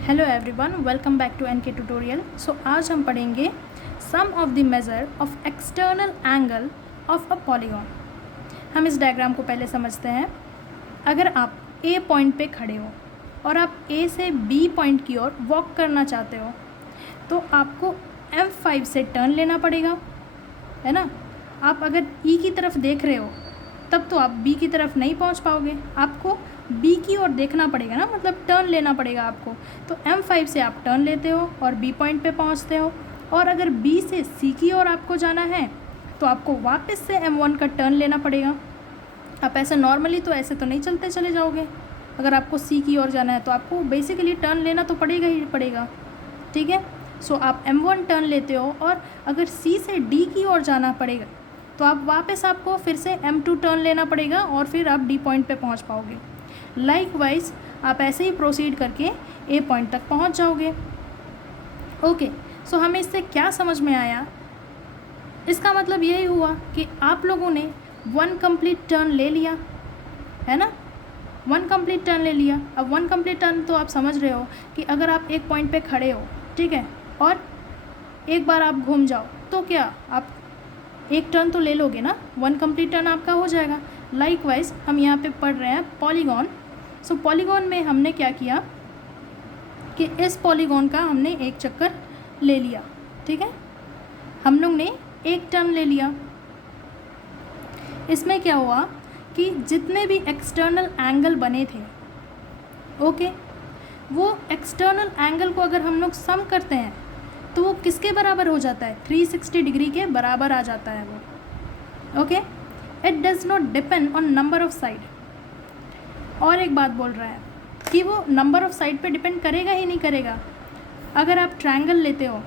Hello everyone, welcome back to N K tutorial. So आज हम पढ़ेंगे sum of the measure of external angle of a polygon. हम इस diagram को पहले समझते हैं। अगर आप ए पॉइंट पे खड़े हो और आप ए से बी पॉइंट की ओर वॉक करना चाहते हो तो आपको F5 से टर्न लेना पड़ेगा, है ना। आप अगर ई की तरफ देख रहे हो तब तो आप बी की तरफ नहीं पहुंच पाओगे, आपको बी की ओर देखना पड़ेगा ना, मतलब टर्न लेना पड़ेगा आपको। तो M5 से आप टर्न लेते हो और बी पॉइंट पे पहुंचते हो। और अगर बी से सी की ओर आपको जाना है तो आपको वापस से M1 का टर्न लेना पड़ेगा। आप ऐसे नॉर्मली तो ऐसे तो नहीं चलते चले जाओगे, अगर आपको सी की ओर जाना है तो आपको बेसिकली टर्न लेना तो पड़ेगा ही पड़ेगा, ठीक है। सो आप M1 टर्न लेते हो और अगर सी से डी की ओर जाना पड़ेगा तो आप वापस आपको फिर से M2 टर्न लेना पड़ेगा और फिर आप डी पॉइंट पे पहुंच पाओगे। लाइकवाइज आप ऐसे ही प्रोसीड करके ए पॉइंट तक पहुंच जाओगे। ओके, सो हमें इससे क्या समझ में आया? इसका मतलब यही हुआ कि आप लोगों ने वन कंप्लीट टर्न ले लिया, है ना। वन कंप्लीट टर्न ले लिया। अब वन कंप्लीट टर्न तो आप समझ रहे हो कि अगर आप एक पॉइंट पे खड़े हो, ठीक है, और एक बार आप घूम जाओ तो क्या आप एक टर्न तो ले लोगे ना, वन कंप्लीट टर्न आपका हो जाएगा। लाइकवाइज हम यहाँ पे पढ़ रहे हैं पॉलीगॉन। सो पॉलीगॉन में हमने क्या किया कि इस पॉलीगॉन का हमने एक चक्कर ले लिया, ठीक है, हम लोग ने एक टर्न ले लिया। इसमें क्या हुआ कि जितने भी एक्सटर्नल एंगल बने थे, ओके, वो एक्सटर्नल एंगल को अगर हम लोग सम करते हैं तो वो किसके बराबर हो जाता है? 360 डिग्री के बराबर आ जाता है वो, okay. It does not depend on number of side. और एक बात बोल रहा है कि वो नंबर ऑफ साइड पे डिपेंड करेगा ही नहीं करेगा। अगर आप ट्रायंगल लेते हो,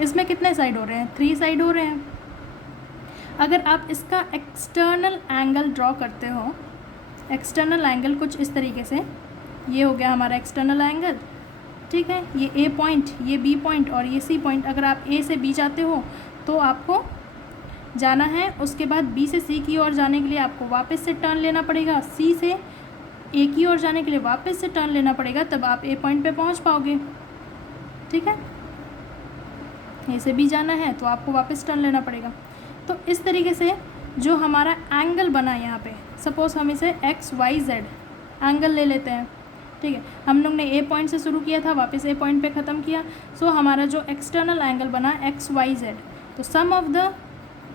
इसमें कितने साइड हो रहे हैं? 3 साइड हो रहे हैं। अगर आप इसका एक्सटर्नल एंगल ड्रॉ करते हो, एक्सटर्नल एंगल कुछ इस तरीके से, ये हो गया हमारा एक्सटर्नल एंगल, ठीक है, ये ए पॉइंट, ये बी पॉइंट और ये सी पॉइंट। अगर आप ए से बी जाते हो तो आपको जाना है, उसके बाद बी से सी की ओर जाने के लिए आपको वापस से टर्न लेना पड़ेगा, सी से ए की ओर जाने के लिए वापस से टर्न लेना पड़ेगा, तब आप ए पॉइंट पे पहुंच पाओगे, ठीक है। ए से बी जाना है तो आपको वापस टर्न लेना पड़ेगा। तो इस तरीके से जो हमारा एंगल बना यहाँ पे, सपोज़ हम इसे XYZ एंगल ले लेते हैं, ठीक है। हम लोग ने ए पॉइंट से शुरू किया था, वापस ए पॉइंट पे ख़त्म किया। सो हमारा जो एक्सटर्नल एंगल बना XYZ, तो sum of the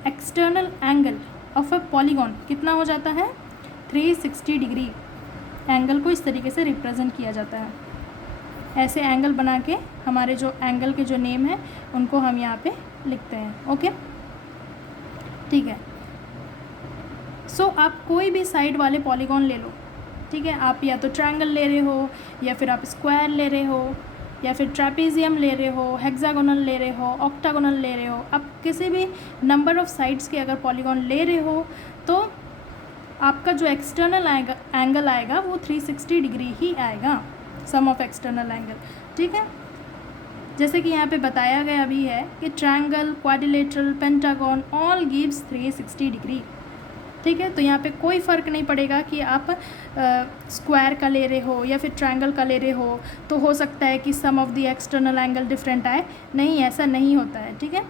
external angle of a polygon कितना हो जाता है? 360 डिग्री। एंगल को इस तरीके से रिप्रेजेंट किया जाता है। ऐसे एंगल बना के हमारे जो एंगल के जो नेम हैं उनको हम यहाँ पे लिखते हैं, ओके, ठीक है। सो आप कोई भी साइड वाले पॉलीगॉन ले लो, ठीक है। आप या तो ट्रायंगल ले रहे हो, या फिर आप स्क्वायर ले रहे हो, या फिर ट्रेपेजियम ले रहे हो, हेक्सागोनल ले रहे हो, ऑक्टागोनल ले रहे हो। आप किसी भी नंबर ऑफ़ साइड्स के अगर पॉलीगॉन ले रहे हो तो आपका जो एक्सटर्नल एंगल आएगा वो 360 डिग्री ही आएगा, सम ऑफ एक्सटर्नल एंगल, ठीक है। जैसे कि यहाँ पे बताया गया भी है कि triangle, quadrilateral, pentagon all gives 360 degree, ठीक है। तो यहाँ पे कोई फ़र्क नहीं पड़ेगा कि आप स्क्वायर का ले रहे हो या फिर ट्रायंगल का ले रहे हो, तो हो सकता है कि sum of the external angle different आए। नहीं, ऐसा नहीं होता है, ठीक है।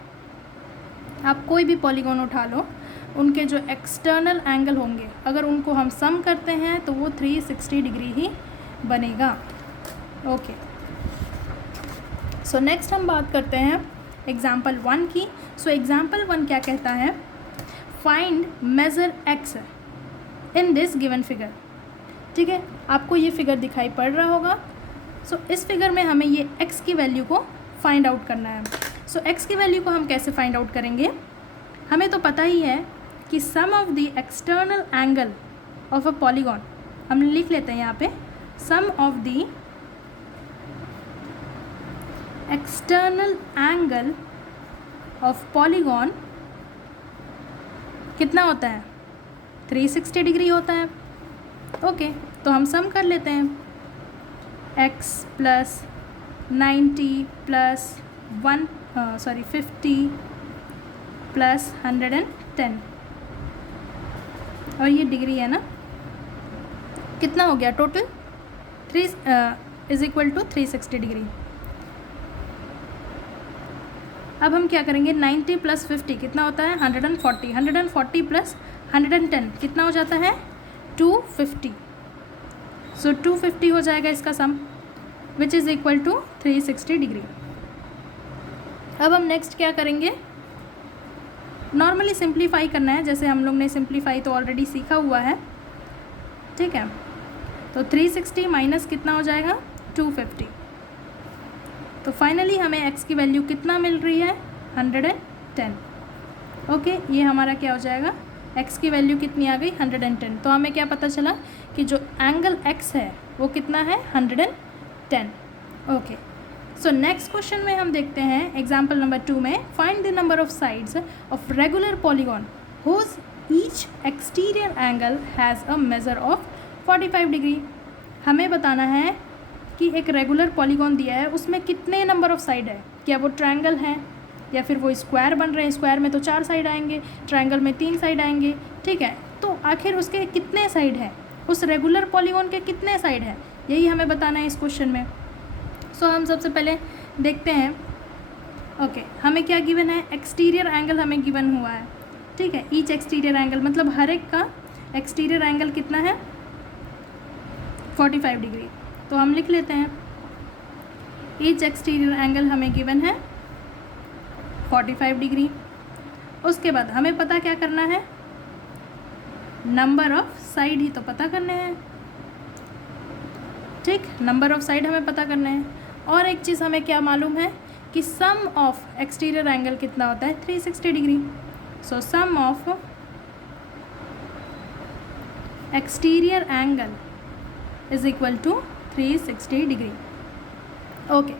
आप कोई भी पॉलीगॉन उठा लो, उनके जो एक्सटर्नल एंगल होंगे अगर उनको हम सम करते हैं तो वो 360 डिग्री ही बनेगा, ओके। सो नेक्स्ट हम बात करते हैं एग्जाम्पल 1 की। सो एग्जाम्पल 1 क्या कहता है? Find measure x in this given figure, ठीक है। आपको ये फिगर दिखाई पड़ रहा होगा। सो इस फिगर में हमें ये x की वैल्यू को फाइंड आउट करना है। सो x की वैल्यू को हम कैसे फाइंड आउट करेंगे? हमें तो पता ही है कि sum of the external angle of a polygon, हम लिख लेते हैं यहाँ पे, sum of the external angle of polygon कितना होता है? 360 डिग्री होता है, ओके। तो हम सम कर लेते हैं, x प्लस 90 प्लस 50 प्लस 110, और ये डिग्री है ना, कितना हो गया total? Is equal to 360 degree. अब हम क्या करेंगे, 90 प्लस 50 कितना होता है 140, 140 प्लस 110 कितना हो जाता है 250। सो 250 हो जाएगा इसका sum, which is equal to 360 degree. अब हम नेक्स्ट क्या करेंगे, नॉर्मली सिंप्लीफाई करना है, जैसे हम लोग ने सिंप्लीफाई तो ऑलरेडी सीखा हुआ है, ठीक है। तो 360 माइनस कितना हो जाएगा 250। तो फाइनली हमें x की वैल्यू कितना मिल रही है 110। ओके, ये हमारा क्या हो जाएगा, x की वैल्यू कितनी आ गई 110। तो हमें क्या पता चला कि जो एंगल x है वो कितना है 110। ओके, सो नेक्स्ट क्वेश्चन में हम देखते हैं एग्जाम्पल नंबर 2 में, find the number of sides of regular polygon whose each exterior angle has a measure of 45 degree. हमें बताना है कि एक रेगुलर पॉलीगॉन दिया है, उसमें कितने नंबर ऑफ साइड है, क्या वो ट्रायंगल है या फिर वो स्क्वायर बन रहे हैं, स्क्वायर में तो 4 साइड आएंगे, ट्रायंगल में 3 साइड आएंगे, ठीक है। तो आखिर उसके कितने साइड है, उस रेगुलर पॉलीगॉन के कितने साइड है, यही हमें बताना है इस क्वेश्चन में। सो हम सबसे पहले देखते हैं। ओके, हमें क्या गिवन है, एक्सटीरियर एंगल हमें गिवन हुआ है, ठीक है। ईच एक्सटीरियर एंगल मतलब हर एक का एक्सटीरियर एंगल कितना है 45 डिग्री। तो हम लिख लेते हैं ईच एक्सटीरियर एंगल हमें गिवन है 45 डिग्री। उसके बाद हमें पता क्या करना है, नंबर ऑफ साइड ही तो पता करने हैं, ठीक, नंबर ऑफ साइड हमें पता करने हैं। और एक चीज़ हमें क्या मालूम है कि सम ऑफ एक्सटीरियर एंगल कितना होता है 360 degree. So sum of exterior angle is equal to 360 degree. Okay,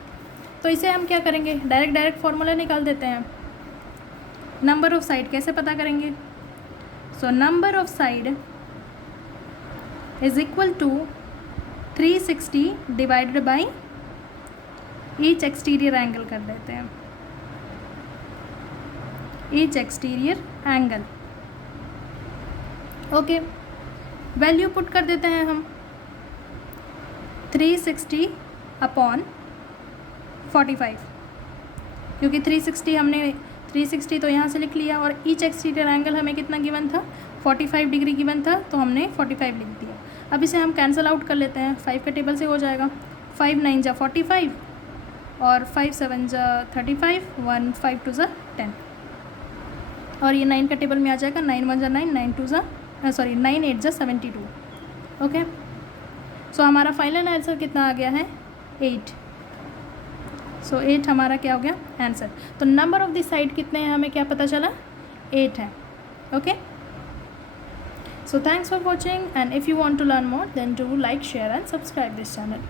तो इसे हम क्या करेंगे, डायरेक्ट फॉर्मूला निकाल देते हैं। नंबर ऑफ साइड कैसे पता करेंगे, so number of side is equal to 360 divided by each exterior angle कर देते हैं, each exterior angle. Okay, value put कर देते हैं हम 360 अपॉन 45, क्योंकि 360 हमने 360 तो यहाँ से लिख लिया, और ईच एक्सटीरियर एंगल हमें कितना गिवन था 45 डिग्री गिवन था, तो हमने 45 लिख दिया। अब इसे हम कैंसिल आउट कर लेते हैं, 5 के टेबल से हो जाएगा, 5 9 जा 45 और 5 7 जा 35, 1 5 2 जा 10, और ये 9 का टेबल में आ जाएगा, 9 1 जा 9, 9 2 जा 9 8 जा 72। ओके, सो हमारा फाइनल आंसर कितना आ गया है 8। सो 8 हमारा क्या हो गया आंसर। तो नंबर ऑफ द साइड कितने हैं हमें क्या पता चला 8 है। Okay, so thanks for watching, and if you want to learn more then do like share and subscribe this channel.